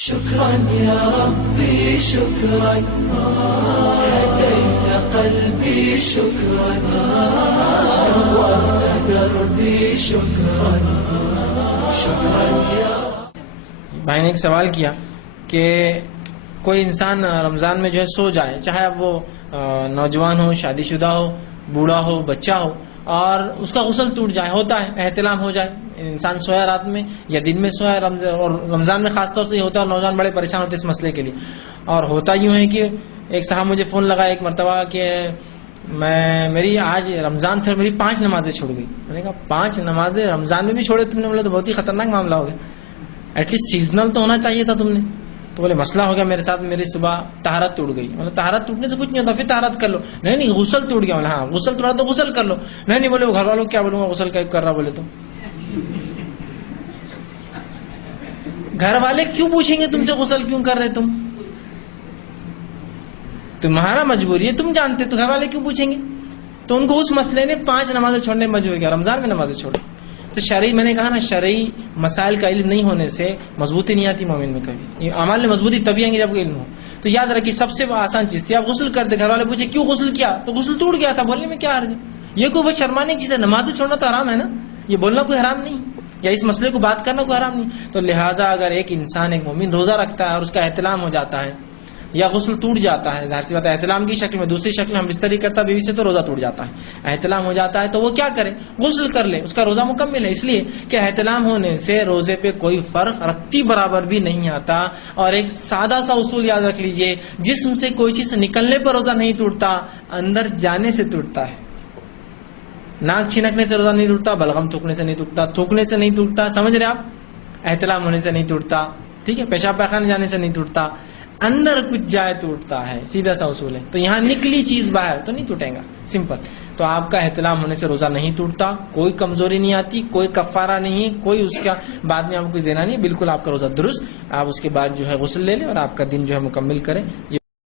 شكرا يا ربي شكرا هديت قلبي شكرا نورت دربي شكرا شكرا يا بھائی نے ایک سوال کیا کہ کوئی انسان رمضان میں جو ہے سو جائے، چاہے اب وہ نوجوان ہو، شادی شدہ ہو، بوڑھا ہو، بچہ ہو، اور اس کا غسل ٹوٹ جائے، ہوتا ہے احتلام ہو جائے، انسان سویا رات میں یا دن میں سویا، اور رمضان میں خاص طور سے یہ ہوتا ہے، اور نوجوان بڑے پریشان ہوتے ہیں اس مسئلے کے لیے. اور ہوتا یوں ہے کہ ایک صاحب مجھے فون لگا ایک مرتبہ کہ میری آج رمضان تھا اور میری 5 نمازیں چھوڑ گئی. میں نے کہا 5 نمازیں رمضان میں بھی چھوڑے تم نے؟ بولے تو بہت ہی خطرناک معاملہ ہو گیا، ایٹ لیسٹ سیزنل تو ہونا چاہیے تھا تم نے. تو بولے مسئلہ ہو گیا میرے ساتھ، میری صبح طہارت ٹوٹ گئی. مطلب طہارت ٹوٹنے سے کچھ نہیں ہوتا، پھر طہارت کر لو. نہیں غسل ٹوٹ گیا. ہاں غسل ٹوٹا تو غسل کر لو. نہیں بولے وہ گھر والوں کیا بولوں گا غسل کر رہا، بولے تو گھر والے کیوں پوچھیں گے تم سے غسل کیوں کر رہے؟ تمہارا مجبوری ہے، تم جانتے، تو گھر والے کیوں پوچھیں گے؟ تو ان کو اس مسئلے نے 5 نمازیں چھوڑنے میں مجبور کیا، رمضان میں نمازیں چھوڑی. تو شرعی، میں نے کہا نا، شرعی مسائل کا علم نہیں ہونے سے مضبوطی نہیں آتی مومن میں. کبھی اعمال میں مضبوطی تبھی آئیں گے جب علم ہو. تو یاد رکھیے سب سے آسان چیز تھی، آپ غسل کر دے. گھر والے پوچھے کیوں غسل کیا، تو غسل ٹوٹ گیا تھا، بولنے میں کیا حرج ہے؟ یہ کوئی بہت شرمانے کی چیز ہے. نمازیں چھوڑنا تو حرام ہے نا، یہ بولنا کوئی حرام نہیں، یا اس مسئلے کو بات کرنا کوئی حرام نہیں. تو لہٰذا اگر ایک انسان، ایک مومن روزہ رکھتا ہے اور اس کا احتلام ہو جاتا ہے یا غسل ٹوٹ جاتا ہے، ظاہر سی بات ہے احتلام کی شکل میں، دوسری شکل ہم بستری کرتا بیوی سے تو روزہ ٹوٹ جاتا ہے. احتلام ہو جاتا ہے تو وہ کیا کرے؟ غسل کر لے، اس کا روزہ مکمل ہے. اس لیے کہ احتلام ہونے سے روزے پہ کوئی فرق رتی برابر بھی نہیں آتا. اور ایک سادہ سا اصول یاد رکھ لیجئے، جسم سے کوئی چیز نکلنے پر روزہ نہیں ٹوٹتا، اندر جانے سے ٹوٹتا ہے. ناک چھینکنے سے روزہ نہیں ٹوٹتا، بلغم تھوکنے سے نہیں ٹوٹتا، تھوکنے سے نہیں ٹوٹتا، سمجھ رہے آپ؟ احتلام ہونے سے نہیں ٹوٹتا، ٹھیک ہے، پیشاب پیخانے جانے سے نہیں ٹوٹتا، اندر کچھ جائے ٹوٹتا ہے. سیدھا سا اصول ہے. تو یہاں نکلی چیز باہر تو نہیں ٹوٹے گا، سمپل. تو آپ کا احتلام ہونے سے روزہ نہیں ٹوٹتا، کوئی کمزوری نہیں آتی، کوئی کفارہ نہیں ہے، کوئی اس کا بعد میں آپ کو کچھ دینا نہیں، بالکل آپ کا روزہ درست. آپ اس کے بعد جو ہے غسل لے لیں اور آپ کا دن جو ہے مکمل کریں.